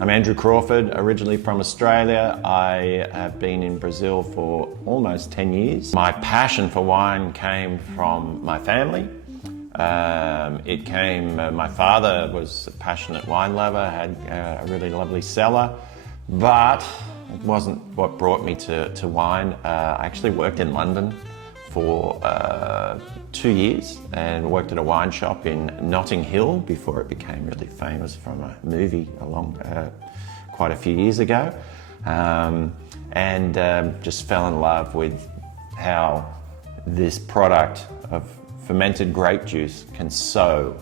I'm Andrew Crawford, originally from Australia. I have been in Brazil for almost 10 years. My passion for wine came from my family. My father was a passionate wine lover, had a really lovely cellar, but it wasn't what brought me to wine. I actually worked in London for 2 years and worked at a wine shop in Notting Hill before it became really famous from a movie quite a few years ago, and just fell in love with how this product of fermented grape juice can so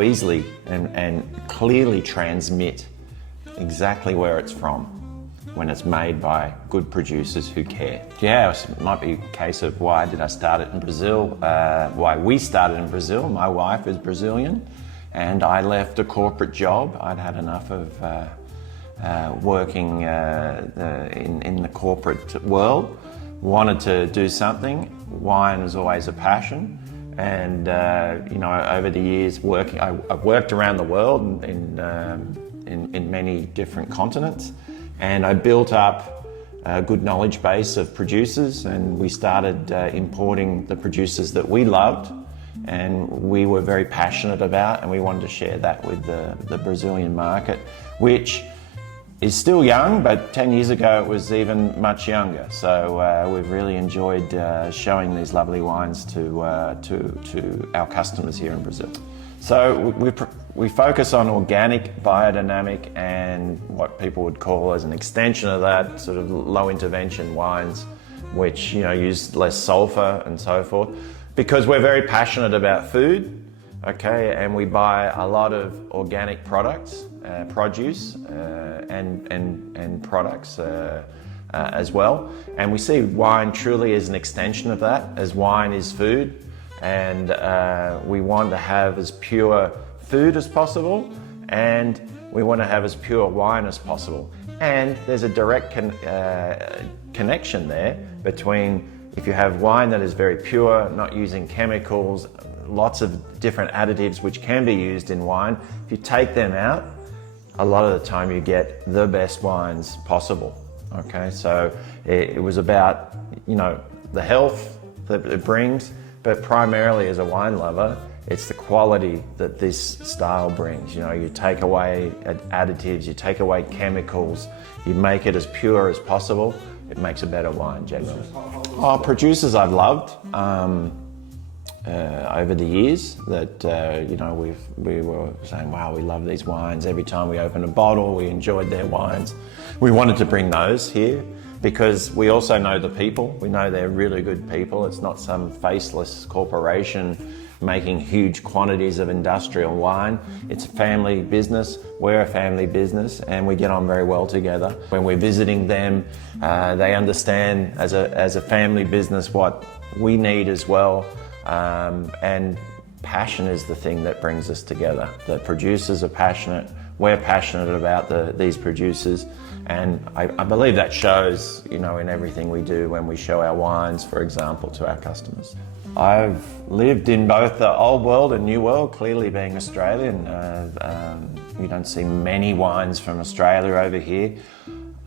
easily and clearly transmit exactly where it's from when it's made by good producers who care. Yeah, it might be a case of why did I start it in Brazil, why we started in Brazil. My wife is Brazilian and I left a corporate job. I'd had enough of working in the corporate world, wanted to do something. Wine was always a passion, and over the years I've worked around the world in many different continents, and I built up a good knowledge base of producers, and we started importing the producers that we loved and we were very passionate about, and we wanted to share that with the Brazilian market, which is still young, but 10 years ago it was even much younger. So we've really enjoyed showing these lovely wines to our customers here in Brazil. So we focus on organic, biodynamic, and what people would call as an extension of that, sort of low intervention wines, which use less sulfur and so forth, because we're very passionate about food, okay, and we buy a lot of organic products, produce and products as well, and we see wine truly as an extension of that, as wine is food. And we want to have as pure food as possible, and we want to have as pure wine as possible. And there's a direct connection there between, if you have wine that is very pure, not using chemicals, lots of different additives which can be used in wine, if you take them out, a lot of the time you get the best wines possible. Okay, so it was about the health that it brings, but primarily as a wine lover, it's the quality that this style brings. You take away additives, you take away chemicals, you make it as pure as possible. It makes a better wine generally. Producers I've loved over the years that we were saying, wow, we love these wines. Every time we opened a bottle, we enjoyed their wines. We wanted to bring those here, because we also know the people. We know they're really good people. It's not some faceless corporation making huge quantities of industrial wine. It's a family business. We're a family business, and we get on very well together. When we're visiting them, they understand as a family business what we need as well. And passion is the thing that brings us together. The producers are passionate. We're passionate about these producers, and I believe that shows, in everything we do when we show our wines, for example, to our customers. I've lived in both the old world and new world, clearly being Australian. You don't see many wines from Australia over here.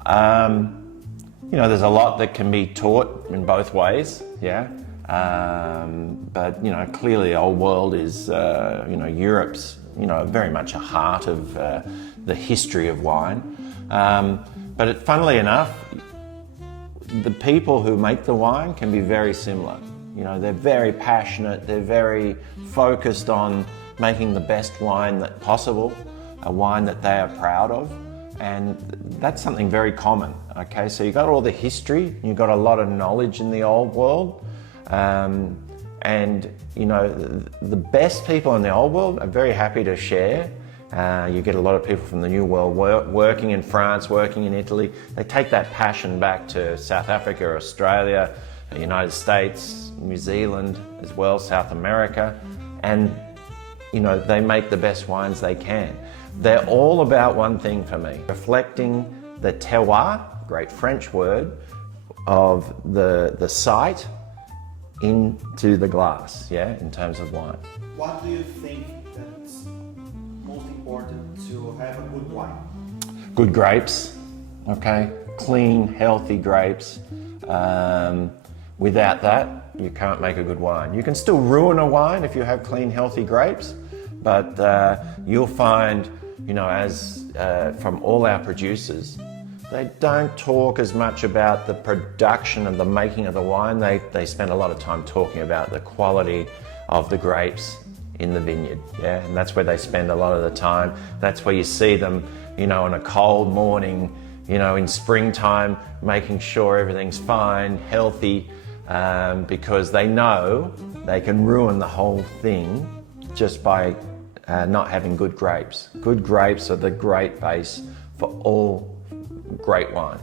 There's a lot that can be taught in both ways, yeah. But clearly old world is, Europe's, very much a heart of the history of wine. But funnily enough, the people who make the wine can be very similar. They're very passionate, they're very focused on making the best wine that possible, a wine that they are proud of, and that's something very common, okay? So you've got all the history, you've got a lot of knowledge in the old world, and the best people in the old world are very happy to share. You get a lot of people from the new world working in France, working in Italy. They take that passion back to South Africa, Australia, the United States, New Zealand as well, South America, and they make the best wines they can. They're all about one thing for me, reflecting the terroir, great French word, of the site into the glass, yeah, in terms of wine. What do you think that's most important important to have a good wine? Good grapes, okay? Clean, healthy grapes. Without that, you can't make a good wine. You can still ruin a wine if you have clean, healthy grapes, but you'll find, you know, as from all our producers, they don't talk as much about the production and the making of the wine. They spend a lot of time talking about the quality of the grapes in the vineyard, yeah, and that's where they spend a lot of the time. That's where you see them, you know, on a cold morning, you know, in springtime, making sure everything's fine, healthy, because they know they can ruin the whole thing just by not having good grapes. Good grapes are the great base for all great wine.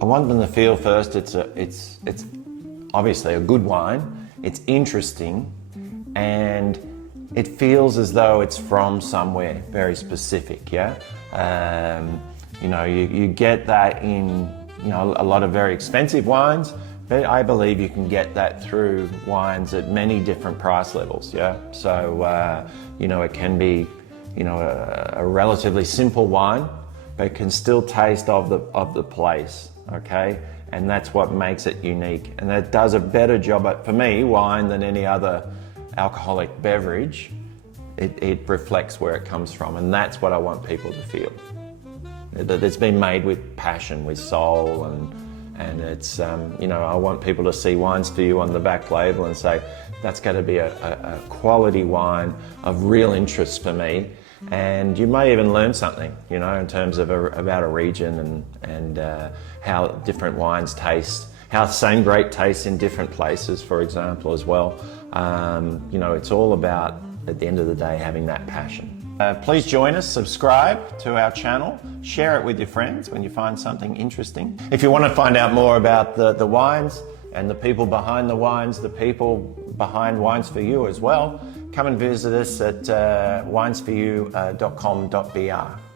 I want them to feel first it's obviously a good wine, it's interesting, and it feels as though it's from somewhere very specific, yeah? You know, you get that in, you know, a lot of very expensive wines, but I believe you can get that through wines at many different price levels, yeah? So, you know, it can be, you know, a relatively simple wine, but it can still taste of the place, okay? And that's what makes it unique. And that does a better job at, for me, wine than any other alcoholic beverage. It reflects where it comes from, and that's what I want people to feel. That it's been made with passion, with soul, and it's, you know, I want people to see Wines4U on the back label and say, that's going to be a quality wine of real interest for me. And you may even learn something, you know, in terms of about a region and how different wines taste, how the same grape tastes in different places, for example, as well. You know, it's all about, at the end of the day, having that passion. Please join us, subscribe to our channel, share it with your friends when you find something interesting. If you want to find out more about the wines and the people behind the wines, the people behind Wines4U as well, come and visit us at wines4u.com.br.